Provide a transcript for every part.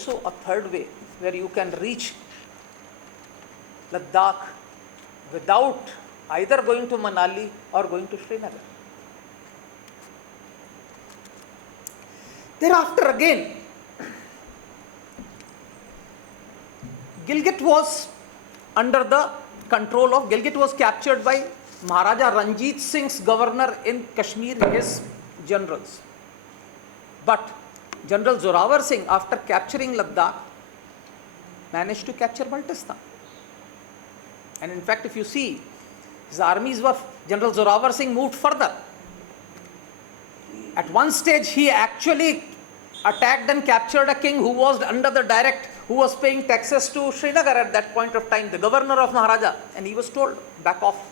also a third way where you can reach Ladakh without either going to Manali or going to Srinagar. Thereafter again, Gilgit was under the control of, Gilgit was captured by Maharaja Ranjit Singh's governor in Kashmir, his generals. But General Zorawar Singh, after capturing Ladakh, managed to capture Baltistan. And in fact, if you see, his armies were, General Zorawar Singh moved further. At one stage, he actually attacked and captured a king who was under the direct, who was paying taxes to Srinagar at that point of time, the governor of Maharaja, and he was told, back off.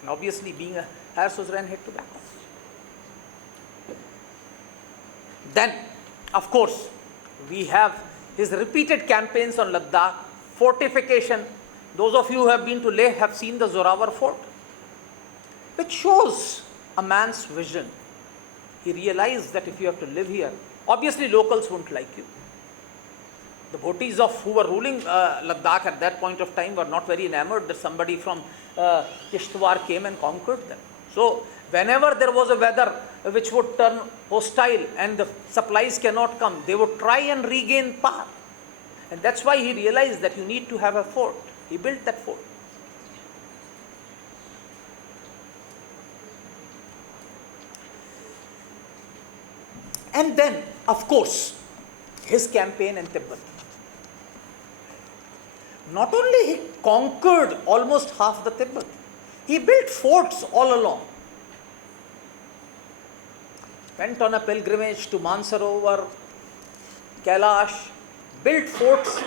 And obviously, being a higher suzerain, had to back off. Then, of course, we have his repeated campaigns on Ladakh, fortification. Those of you who have been to Leh have seen the Zorawar fort, which shows a man's vision. He realized that if you have to live here, obviously locals won't like you. The Bhotis who were ruling Ladakh at that point of time were not very enamored that somebody from Kishtwar came and conquered them. So whenever there was a weather which would turn hostile and the supplies cannot come, they would try and regain power. And that's why he realized that you need to have a fort. He built that fort. And then, of course, his campaign in Tibet. Not only he conquered almost half the Tibet, he built forts all along. Went on a pilgrimage to Mansarovar, Kailash, built forts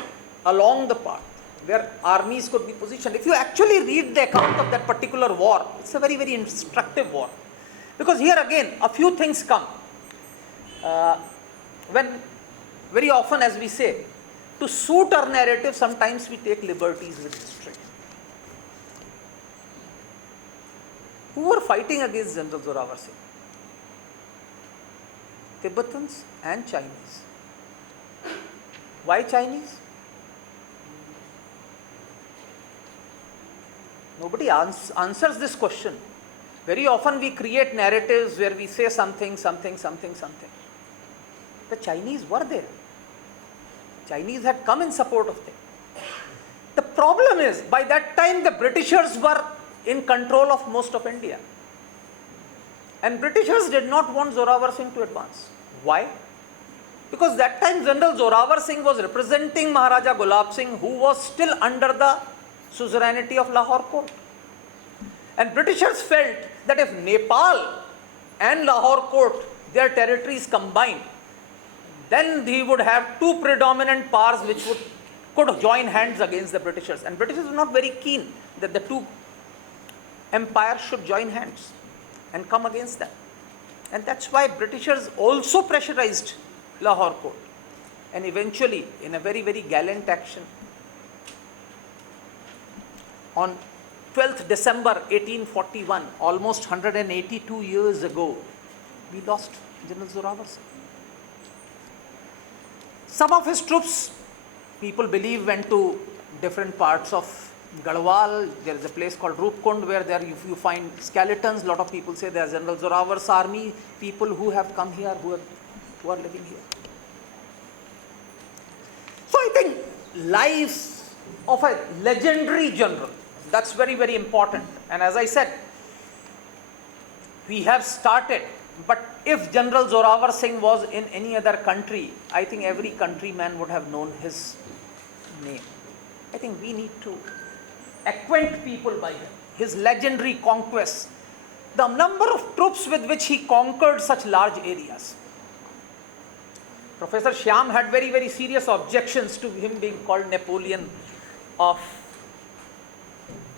along the path where armies could be positioned. If you actually read the account of that particular war, it's a very, very instructive war. Because here again, a few things come. When very often, as we say, to suit our narrative, sometimes we take liberties with history. Who were fighting against General Zorawar Singh? Tibetans and Chinese. Why Chinese? Nobody answers this question. Very often we create narratives where we say something. The Chinese were there. Chinese had come in support of them. The problem is, by that time the Britishers were in control of most of India. And Britishers did not want Zorawar Singh to advance. Why? Because that time General Zorawar Singh was representing Maharaja Gulab Singh, who was still under the suzerainty of Lahore court. And Britishers felt that if Nepal and Lahore court, their territories combined, then he would have two predominant powers which could join hands against the Britishers. And Britishers were not very keen that the two empires should join hands and come against them. And that's why Britishers also pressurized Lahore court. And eventually, in a very, very gallant action, on 12th December 1841, almost 182 years ago, we lost General Zorawar Singh. Some of his troops, people believe, went to different parts of Garhwal. There is a place called Roopkund where there you find skeletons. A lot of people say they are General Zorawar's army, people who have come here, who are living here. So I think life of a legendary general, that's very, very important. And as I said, we have started, but if General Zorawar Singh was in any other country, I think every countryman would have known his name. I think we need to acquaint people by him, his legendary conquests, the number of troops with which he conquered such large areas. Professor Shyam had very, very serious objections to him being called Napoleon of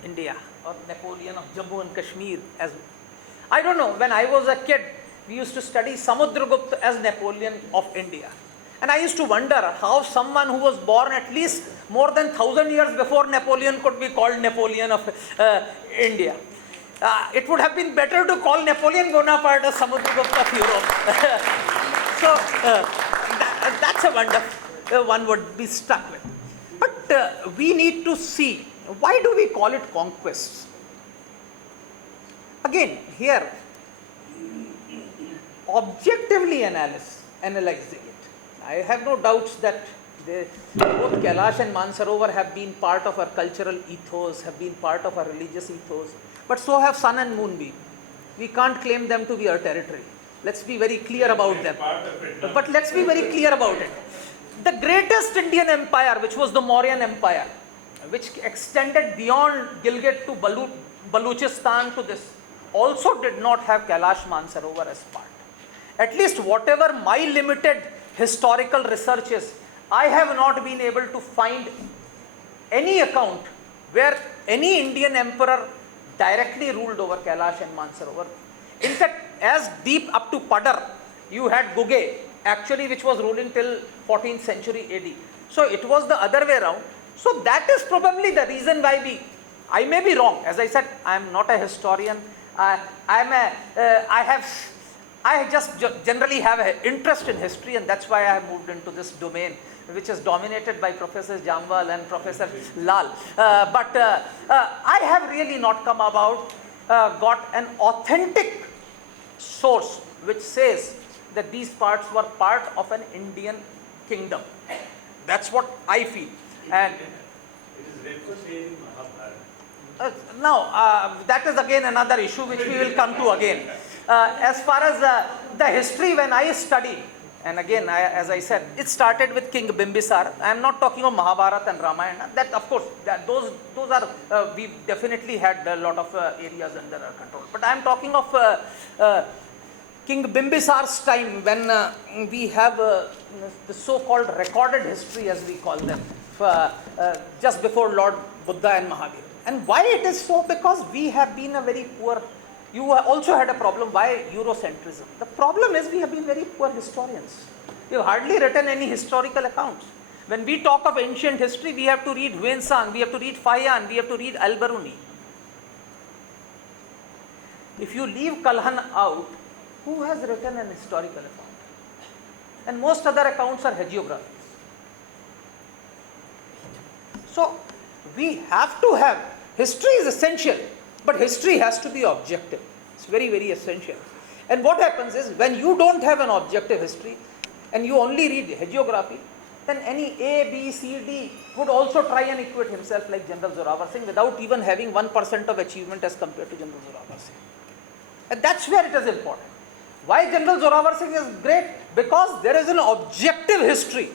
India or Napoleon of Jammu and Kashmir. As I don't know, when I was a kid, we used to study Samudragupta as Napoleon of India. And I used to wonder how someone who was born at least more than 1,000 years before Napoleon could be called Napoleon of India. It would have been better to call Napoleon Bonaparte a Samudragupta of Europe. So that's a wonder. one would be stuck with. But we need to see, why do we call it conquests? Again, here, objectively analyzing it, I have no doubts that both Kailash and Mansarovar have been part of our cultural ethos, have been part of our religious ethos, but so have sun and moon been. We can't claim them to be our territory. Let's be very clear about them. But let's be very clear about it. The greatest Indian empire, which was the Mauryan Empire, which extended beyond Gilgit to Baluchistan to this, also did not have Kailash Mansarovar as part. At least whatever my limited historical research is, I have not been able to find any account where any Indian emperor directly ruled over Kailash and Mansarovar. In fact, as deep up to Padar, you had Guge, actually, which was ruling till 14th century AD. So it was the other way around. So that is probably the reason why I may be wrong. As I said, I am not a historian. I just generally have an interest in history, and that's why I have moved into this domain, which is dominated by Professor Jamwal and Professor Lal. But I have really not got an authentic source which says that these parts were part of an Indian kingdom. That's what I feel. And it is referred in Mahabharata. now, that is again another issue which we will come to again. As far as the history, when I studied, and again, as I said, it started with King Bimbisar. I am not talking of Mahabharata and Ramayana. That, of course, those are, we definitely had a lot of areas under our control. But I am talking of King Bimbisar's time, when we have the so-called recorded history, as we call them, just before Lord Buddha and Mahavir. And why it is so? Because we have been a very poor. You also had a problem. Why Eurocentrism? The problem is we have been very poor historians. We have hardly written any historical accounts. When we talk of ancient history, we have to read Huensang, we have to read Fayan, we have to read Al-Baruni. If you leave Kalhan out, who has written an historical account? And most other accounts are hagiographies. So we have to have, history is essential, but history has to be objective. It's very, very essential. And what happens is, when you don't have an objective history and you only read hagiography, then any A, B, C, D would also try and equate himself like General Zorawar Singh without even having 1% of achievement as compared to General Zorawar Singh. And that's where it is important. Why General Zorawar Singh is great? Because there is an objective history.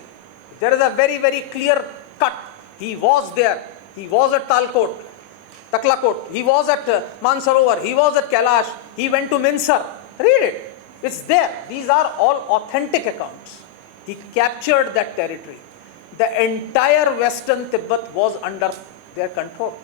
There is a very, very clear cut. He was there. He was at Taklakot. He was at Mansarovar. He was at Kailash. He went to Minsar. Read it. It's there. These are all authentic accounts. He captured that territory. The entire western Tibet was under their control.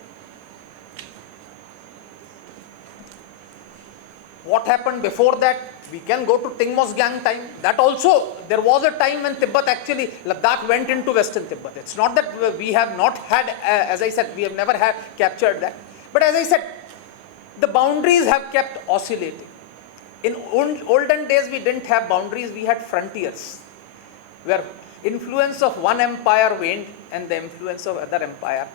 What happened before that? We can go to Tingmos Gang time. That also, there was a time when Tibet actually, Ladakh went into western Tibet. It's not that we have not had, as I said, we have never had captured that. But as I said, the boundaries have kept oscillating. In olden days, we didn't have boundaries, we had frontiers, where influence of one empire waned and the influence of other empire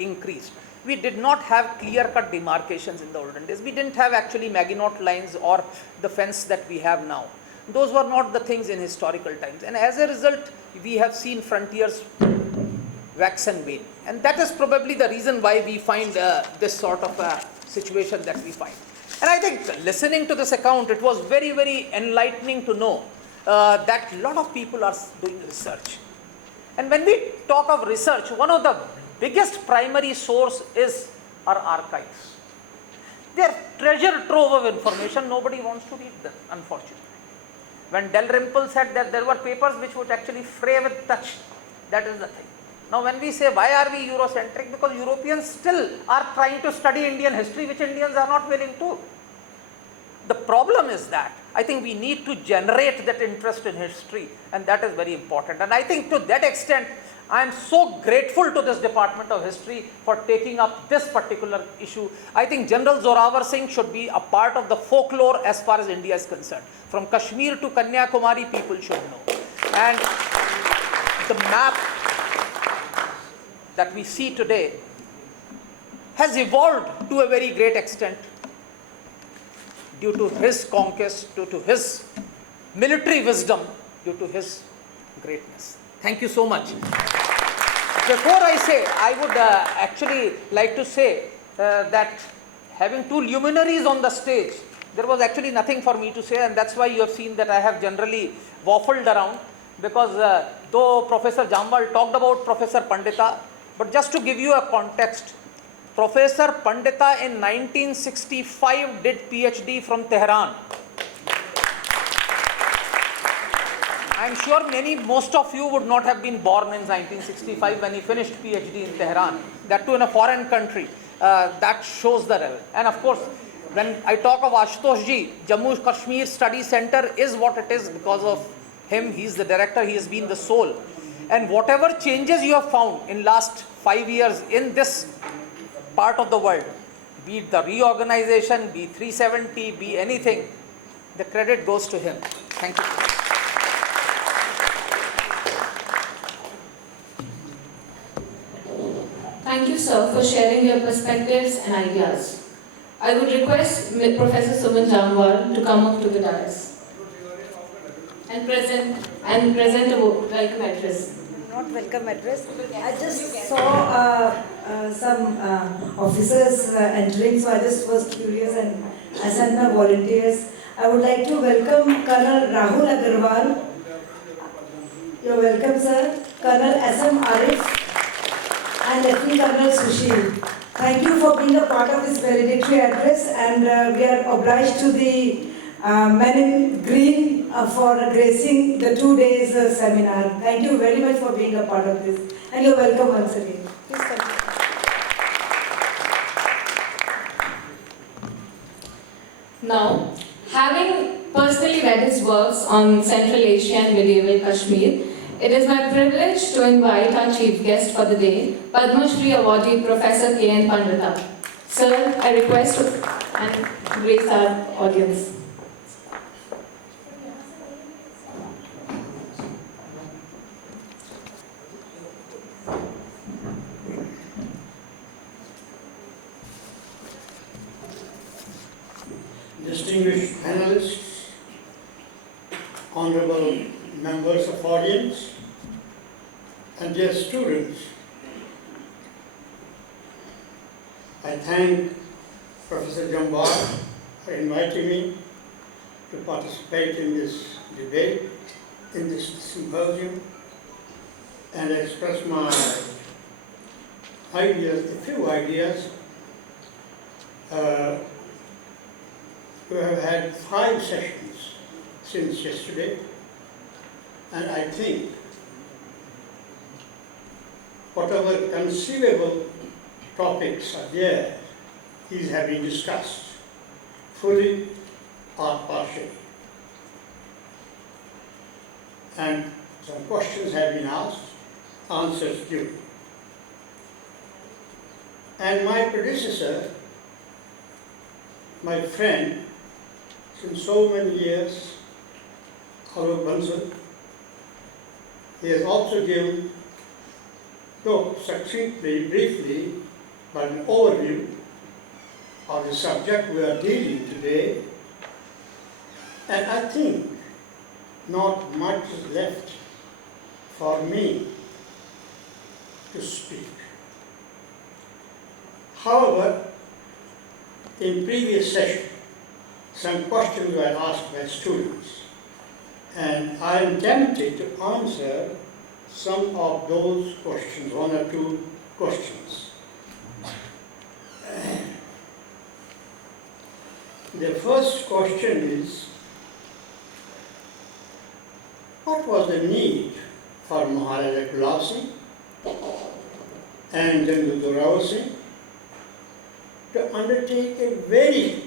increased. We did not have clear-cut demarcations in the olden days. We didn't have actually Maginot lines or the fence that we have now. Those were not the things in historical times. And as a result, we have seen frontiers wax and wane. And that is probably the reason why we find this sort of situation that we find. And I think listening to this account, it was very, very enlightening to know that a lot of people are doing research. And when we talk of research, one of the biggest primary source is our archives. They are treasure trove of information. Nobody wants to read them, unfortunately. When Dalrymple said that there were papers which would actually fray with touch, that is the thing. Now when we say why are we Eurocentric, because Europeans still are trying to study Indian history, which Indians are not willing to. The problem is that I think we need to generate that interest in history, and that is very important. And I think to that extent, I am so grateful to this Department of History for taking up this particular issue. I think General Zorawar Singh should be a part of the folklore as far as India is concerned. From Kashmir to Kanyakumari, people should know. And the map that we see today has evolved to a very great extent due to his conquest, due to his military wisdom, due to his greatness. Thank you so much. Before I say, I would actually like to say that having two luminaries on the stage, there was actually nothing for me to say, and that's why you have seen that I have generally waffled around, because though Professor Jamwal talked about Professor Pandita, but just to give you a context, Professor Pandita in 1965 did PhD from Tehran. I am sure most of you would not have been born in 1965 when he finished PhD in Tehran, that too in a foreign country. That shows the level. And of course, when I talk of Ashutosh ji, Jammu Kashmir Study Center is what it is because of him. He is the director, he has been the soul. And whatever changes you have found in last 5 years in this part of the world, be it the reorganization, be 370, be anything, the credit goes to him. Thank you. Thank you, sir, for sharing your perspectives and ideas. I would request Professor Suman Jamwal to come up to the dais and present a welcome address. Not welcome address. I just saw some officers entering, so I just was curious and I sent my volunteers. I would like to welcome Colonel Rahul Agarwal. You're welcome, sir. Colonel S.M. Arif and Lieutenant Colonel Sushil. Thank you for being a part of this valedictory address, and we are obliged to the men in green for gracing the 2 days seminar. Thank you very much for being a part of this, and you're welcome once again. Please continue. Now, having personally read his works on Central Asia and medieval Kashmir, it is my privilege to invite our chief guest for the day, Padma Shri awardee Professor K.N. Pandita. Sir, I request and grace our audience. Distinguished panelists, honorable members of audience, and dear students, I thank Professor Jamwal for inviting me to participate in this debate, in this symposium, and express my ideas, a few ideas. We have had 5 sessions since yesterday, and I think whatever conceivable topics are there, these have been discussed fully or partially. And some questions have been asked, answers given. And my predecessor, my friend, since so many years, Alok Bansal, he has also given, though succinctly, briefly, but an overview of the subject we are dealing today. And I think not much is left for me to speak. However, in previous session, some questions were asked by students, and I am tempted to answer some of those questions, 1 or 2 questions. The first question is, what was the need for Maharaja Gulab Singh and General Zorawar Singh to undertake a very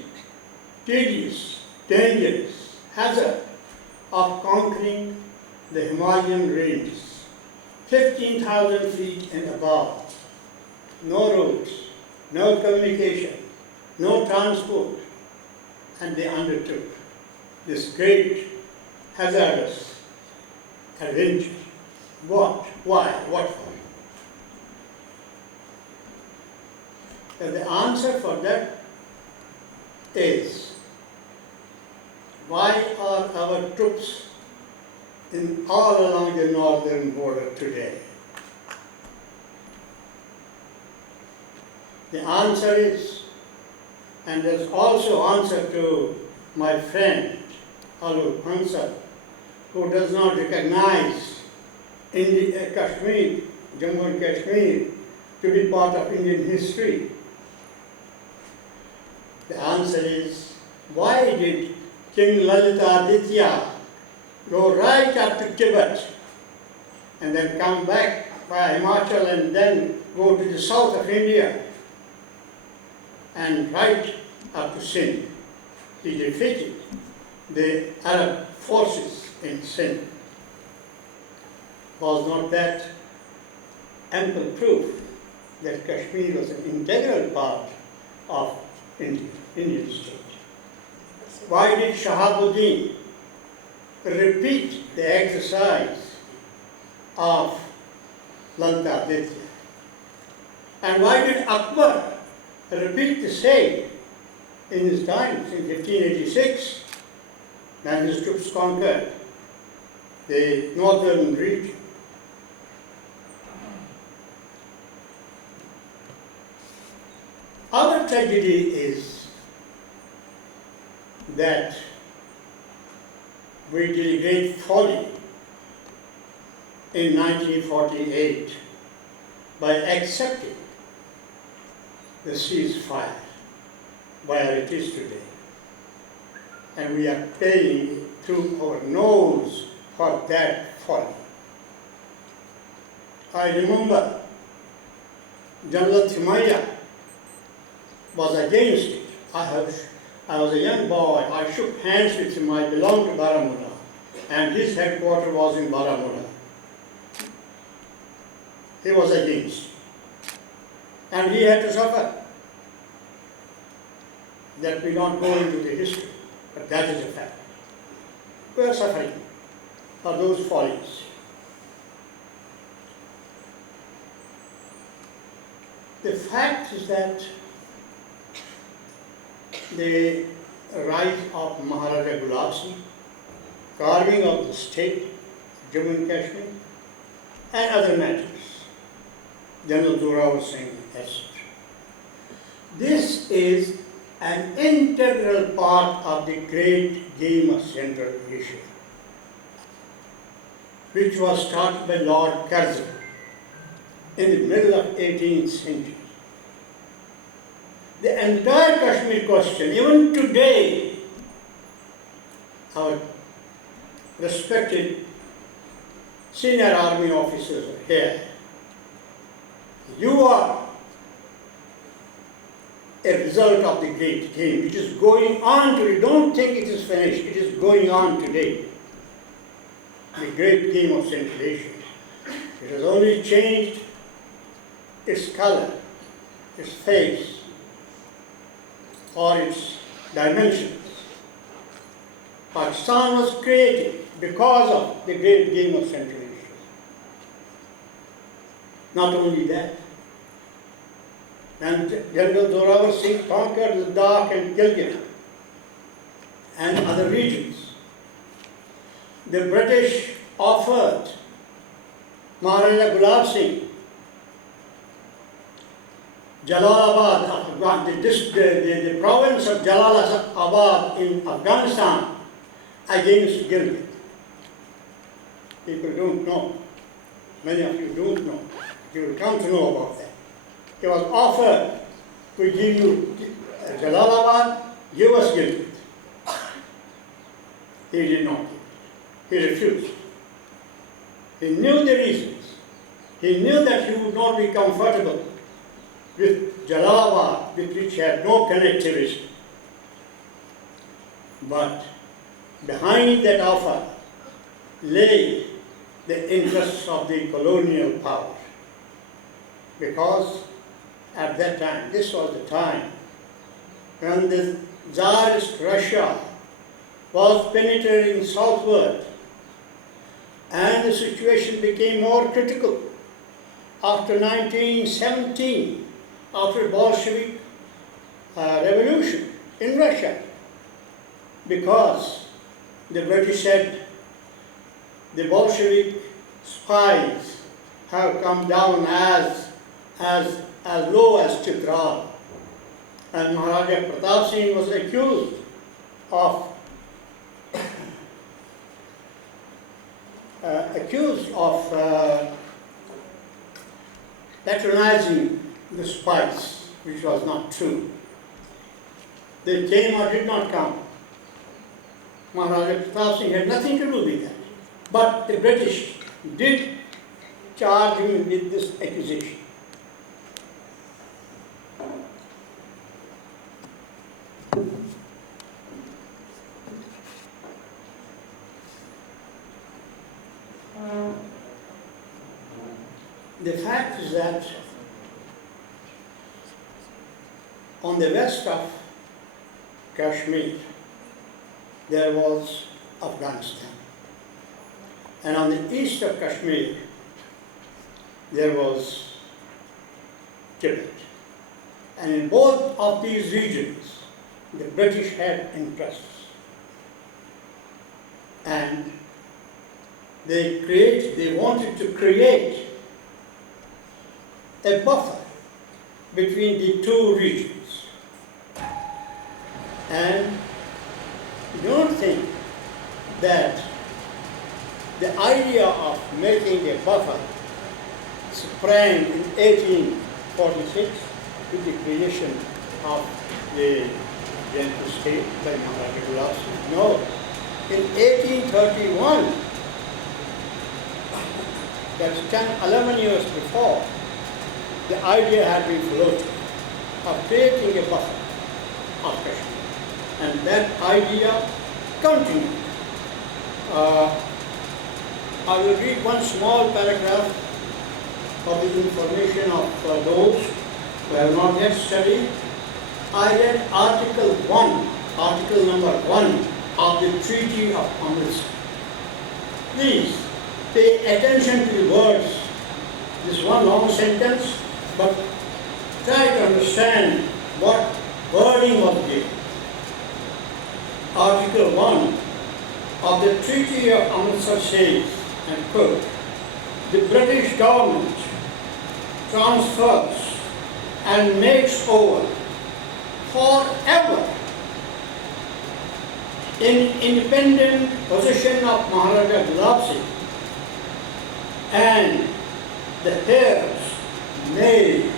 tedious, dangerous hazard of conquering the Himalayan ranges, 15,000 feet and above, no roads, no communication, no transport, and they undertook this great hazardous adventure, What? Why? What for? And the answer for that is, why are our troops all along the northern border today? The answer is, and there's also answer to my friend Alur Hansal, who does not recognize Kashmir, Jammu and Kashmir, to be part of Indian history. The answer is, why did King Lalitaditya go right up to Tibet and then come back via Himachal and then go to the south of India and right up to Sindh? He defeated the Arab forces in Sindh. Was not that ample proof that Kashmir was an integral part of Indian state? Why did Shahabuddin repeat the exercise of Lalitaditya? And why did Akbar repeat the same in his times, in 1586, when his troops conquered the northern region? Our tragedy is that we did great folly in 1948 by accepting the ceasefire where it is today. And we are paying through our nose for that folly. I remember General Zorawar was against it. I was a young boy. I shook hands with him. I belonged to Baramulla, and his headquarters was in Baramulla. He was against, and he had to suffer. That we don't go into the history, but that is a fact. We are suffering for those follies. The fact is that the rise of Maharaja Gulab Singh, carving of the state, Jammu and Kashmir, and other matters, General Zorawar Singh, etc. This is an integral part of the great game of Central Asia, which was started by Lord Curzon in the middle of 18th century. The entire Kashmir question, even today, our respected senior army officers are here. You are a result of the great game, which is going on today. Don't think it is finished, it is going on today. The great game of Central Asia. It has only changed its color, its face, or its dimensions. Pakistan was created because of the great game of Central Asia. Not only that, when General Zorawar Singh conquered Ladakh and Gilgit and other regions, the British offered Maharaja Gulab Singh Jalalabad, the province of Jalalabad in Afghanistan against Gilgit. People don't know. Many of you don't know. You will come to know about that. He was offered, we give you Jalalabad, give us Gilgit. He did not give it. He refused. He knew the reasons. He knew that he would not be comfortable with Jalalabad, with which he had no connectivity. But behind that offer lay the interests of the colonial power. Because at that time, this was the time when the Tsarist Russia was penetrating southward And the situation became more critical after 1917, after Bolshevik revolution in Russia, because the British said the Bolshevik spies have come down as low as Chitral. And Maharaja Pratap Singh was accused of patronizing the spies, which was not true. They came or did not come. Maharaja Pratap Singh had nothing to do with that. But the British did charge him with this accusation. The fact is that on the west of Kashmir there was Afghanistan, and on the east of Kashmir there was Tibet. And in both of these regions the British had interests, and they wanted to create a buffer between the two regions. And don't think that the idea of making a buffer sprang in 1846 with the creation of the General State by Maharaja Zorawar Singh. No, in 1831, that's 11 years before, the idea had been floated of creating a buffer of Kashmir. And that idea continued. I will read one small paragraph for the information of those who have not yet studied. I read Article number 1 of the Treaty of Amritsar. Please pay attention to the words. This is one long sentence, but try to understand what wording was given. Article 1 of the Treaty of Amritsar says, and quote, the British government transfers and makes over forever in independent possession of Maharaja Zorawar Singh and the heirs male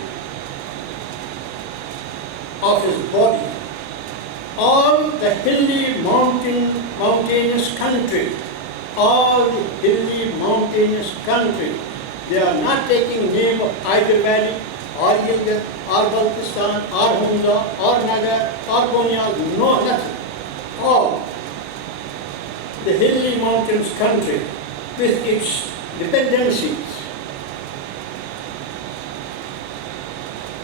of his body all the hilly mountainous country, they are not taking name of either valley or Gilgit or Baltistan or Hunza or Nagar or Bonyal, no, nothing. All the hilly mountains country with its dependencies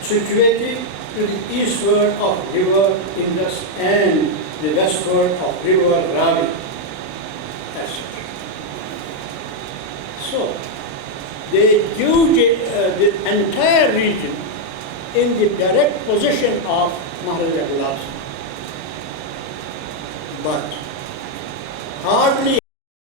situated to the eastward of river Indus and the westward of river Ravi. So, they give the entire region in the direct possession of Maharaja Zorawar Singh. But hardly